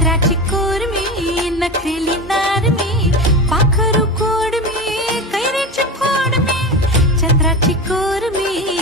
चंद्राची कोर मी नखरेली नार मी पाखरू कोड मी कैरीची फोड मी चंद्राची कोर मी